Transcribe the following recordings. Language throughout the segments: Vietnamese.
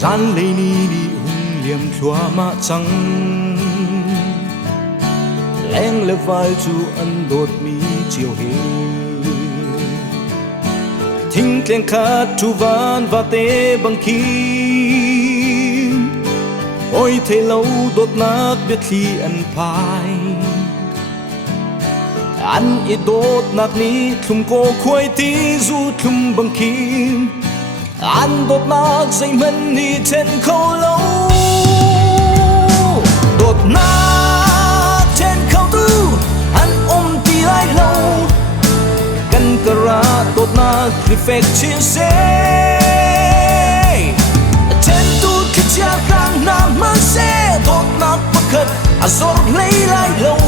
gian lấy ni đi hung liềm thua mà chẳng leng le vai chu an đột mi chiều hè thinh keng khát chu van và tê bằng khí ôi thấy lâu đột nát biết khi ăn phai anh ít đốt nát ní thùng cô khuấy tí du thùng bằng kim anh đốt nát dây mân đi trên khâu lâu đốt nát trên khâu tư anh ôm tí lại lâu gần cà ra đốt nát khi phép chia sẻ trên tu khi cha khang nam mà sẽ đốt nát bất khất giọt lấy lại lâu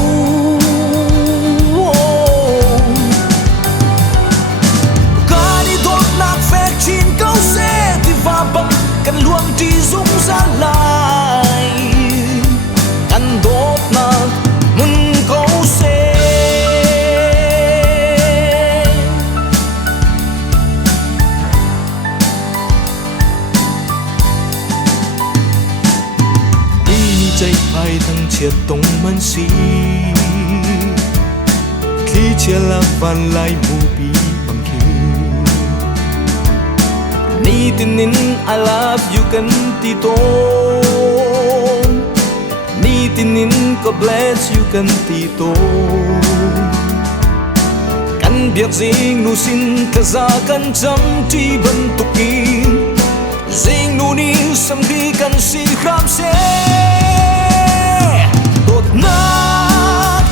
chín câu xe thì va bằng căn luồng chỉ rung ra lại căn đốt nát muốn câu xe đi chạy phai thăng triệt tông man si khi chia lạc van lại mù bí ni tinin I love you kan ti to ni tinin God bless you kan ti to kan biak jing nu sin ka za kan cham ti ban tukin jing nu ni sam ri kan si kham se đột na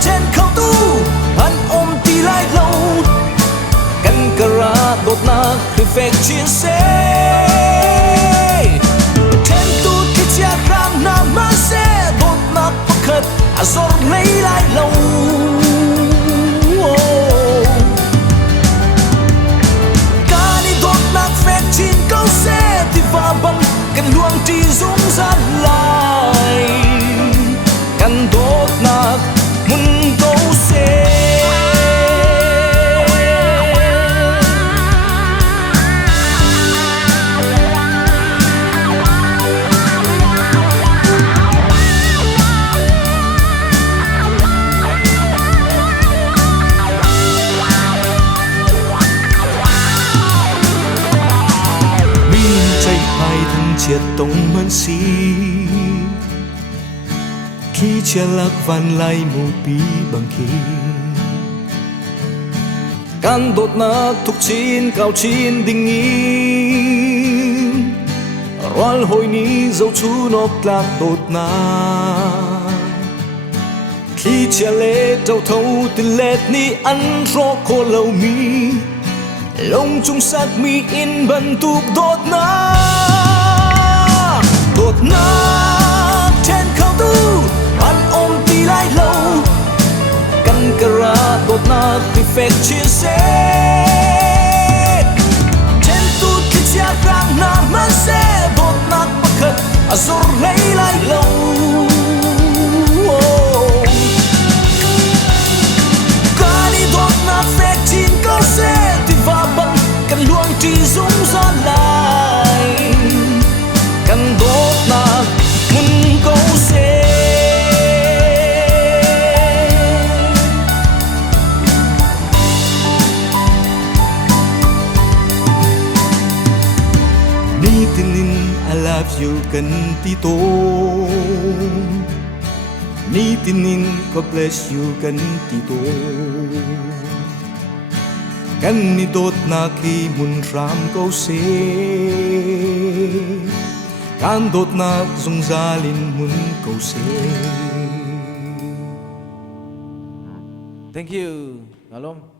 trên khâu tu anh ôm ti lại lâu căn cà ra đột nát khi phép chia sẻ trên tu khi cha khang nam mà sẽ đột nát bất khất giọt lấy lại lâu cả đi đột nát phép chín câu xe thì va bằng căn luồng chỉ rung ra lại căn đột nát muốn câu xe triệt tông man si khi chia lạc van lại mù bí bằng khí căn đột nát thúc chín cao chín đình nghi roal hồi ní dấu chú nộp lạc đột nát khi chia lệ trâu thâu từ lệ ní ăn ro khô lâu mi lông chung sắc mi in bần tục đột nát đột nát trên khâu tư anh ôm tí lại lâu căn cà ra đột nát khi phép chia sẻ trên tút khi cha khang nam mà sẽ đột nát bất khất rồi lấy lại lâu cả đi đột nát phép chín câu xe thì va bằng căn luồng chỉ rung ra lại căn đốt nát muốn câu xe ni tinin I love you kan ti to ni tinin God bless you kan ti to kan ni đốt na khi mun ram câu xe kan đốt na zung za lin mun câu xe. Thank you, Alom.